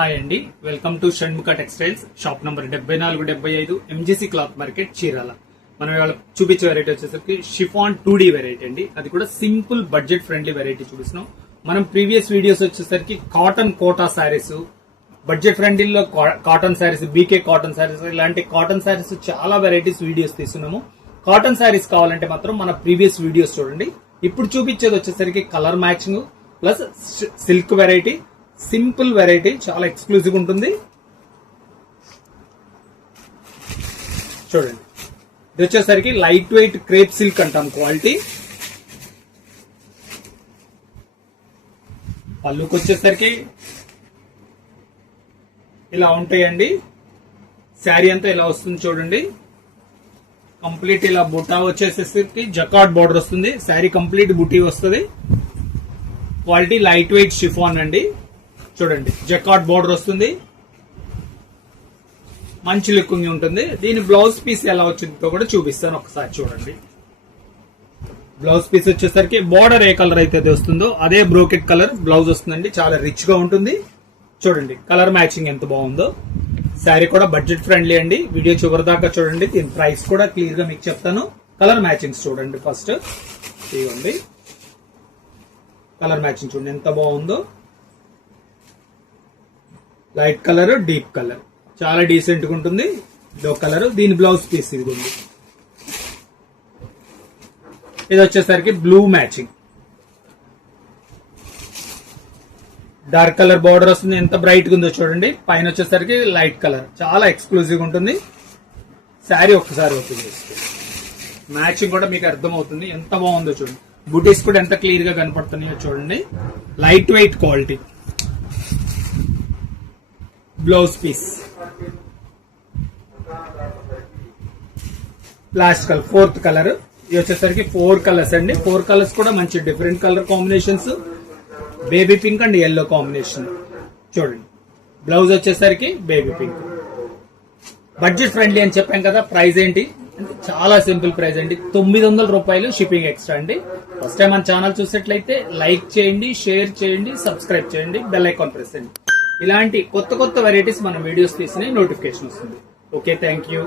Hi అండి, welcome to Shanmukha textiles. Shop number 7475 MGC cloth market, Chirala. మనం ఇవాళ చూపించే వెరైటీ వచ్చేసరికి షిఫాన్ 2D వెరైటీ అండి. అది కూడా సింపుల్ బడ్జెట్ ఫ్రెండ్లీ వెరైటీ చూపిస్తున్నాం. మనం ప్రీవియస్ వీడియోస్ వచ్చేసరికి కాటన్ కోటా శారీస్, బడ్జెట్ ఫ్రెండ్లీలో cotton sarees, BK cotton sarees, ఇలాంటి కాటన్ శారీస్ చాలా వెరైటీస్ వీడియోస్ తీస్తున్నాము. కాటన్ శారీస్ కావాలంటే మాత్రం మన ప్రీవియస్ వీడియోస్ చూడండి. ఇప్పుడు చూపించేది వచ్చేసరికి colour matching plus silk variety, simple variety, చాలా ఎక్స్క్లూజివ్ ఉంటుంది. చూడండి, ఇది వచ్చేసరికి లైట్ వెయిట్ క్రేప్ సిల్క్ అంటాం క్వాలిటీ. పళ్ళుకి వచ్చేసరికి ఇలా ఉంటాయండి. శారీ అంతా ఇలా వస్తుంది చూడండి. కంప్లీట్ ఇలా బుటా వచ్చేసరికి జకార్డ్ బోర్డర్ వస్తుంది. శారీ కంప్లీట్ బుటీ వస్తుంది. క్వాలిటీ లైట్ వెయిట్ షిఫాన్ అండి. చూడండి, జకార్డ్ బోర్డర్ వస్తుంది, మంచి లుకింగ్ ఉంటుంది. దీని బ్లౌజ్ పీస్ ఎలా వచ్చిందో కూడా చూపిస్తాను, ఒకసారి చూడండి. బ్లౌజ్ పీస్ వచ్చేసరికి బోర్డర్ ఏ కలర్ అయితే వస్తుందో అదే బ్రోకెట్ కలర్ బ్లౌజ్ వస్తుందండి. చాలా రిచ్ గా ఉంటుంది. చూడండి, కలర్ మ్యాచింగ్ ఎంత బాగుందో. శారీ కూడా బడ్జెట్ ఫ్రెండ్లీ అండి. వీడియో చివరి దాకా చూడండి. దీని ప్రైస్ కూడా క్లియర్ గా మీకు చెప్తాను. కలర్ మ్యాచింగ్స్ చూడండి. ఫస్ట్ ఇవ్వండి, కలర్ మ్యాచింగ్ చూడండి ఎంత బాగుందో. లైట్ కలర్, డీప్ కలర్, చాలా డీసెంట్ గా ఉంటుంది. ఇదో కలర్. దీని బ్లౌజ్ పీస్ ఇది ఉంది. ఇది వచ్చేసరికి blue matching, dark colour border వస్తుంది. ఎంత బ్రైట్ గా ఉందో చూడండి. పైన వచ్చేసరికి లైట్ కలర్, చాలా ఎక్స్క్లూజివ్ ఉంటుంది. శారీ ఒక్కసారి ఓపెన్ చేసుకోండి. మ్యాచింగ్ కూడా మీకు అర్థం అవుతుంది ఎంత బాగుందో చూడండి. బుటీస్ కూడా ఎంత క్లియర్ గా కనపడుతున్నాయో చూడండి. Light weight quality. Blouse piece last colour, fourth colour. ఇది వచ్చేసరికి 4 కలర్స్ అండి. 4 కలర్స్ కూడా మంచి different colour combinations. Baby pink and yellow combination. చూడండి, బ్లౌజ్ వచ్చేసరికి బేబీ పింక్. బడ్జెట్ ఫ్రెండ్లీ అని చెప్పాం కదా. ప్రైస్ ఏంటి అంటే చాలా సింపుల్ ప్రైస్ అండి, 900 రూపాయలు, షిప్పింగ్ ఎక్స్ట్రా అండి. ఫస్ట్ టైం మన ఛానల్ చూసినట్లయితే లైక్ చేయండి, షేర్ చేయండి, సబ్స్క్రైబ్ చేయండి, బెల్ ఐకాన్ ప్రెస్ చేయండి. ఇలాంటి కొత్త కొత్త వెరైటీస్ మన వీడియోస్ తీసిన నోటిఫికేషన్ వస్తుంది. Okay, thank you.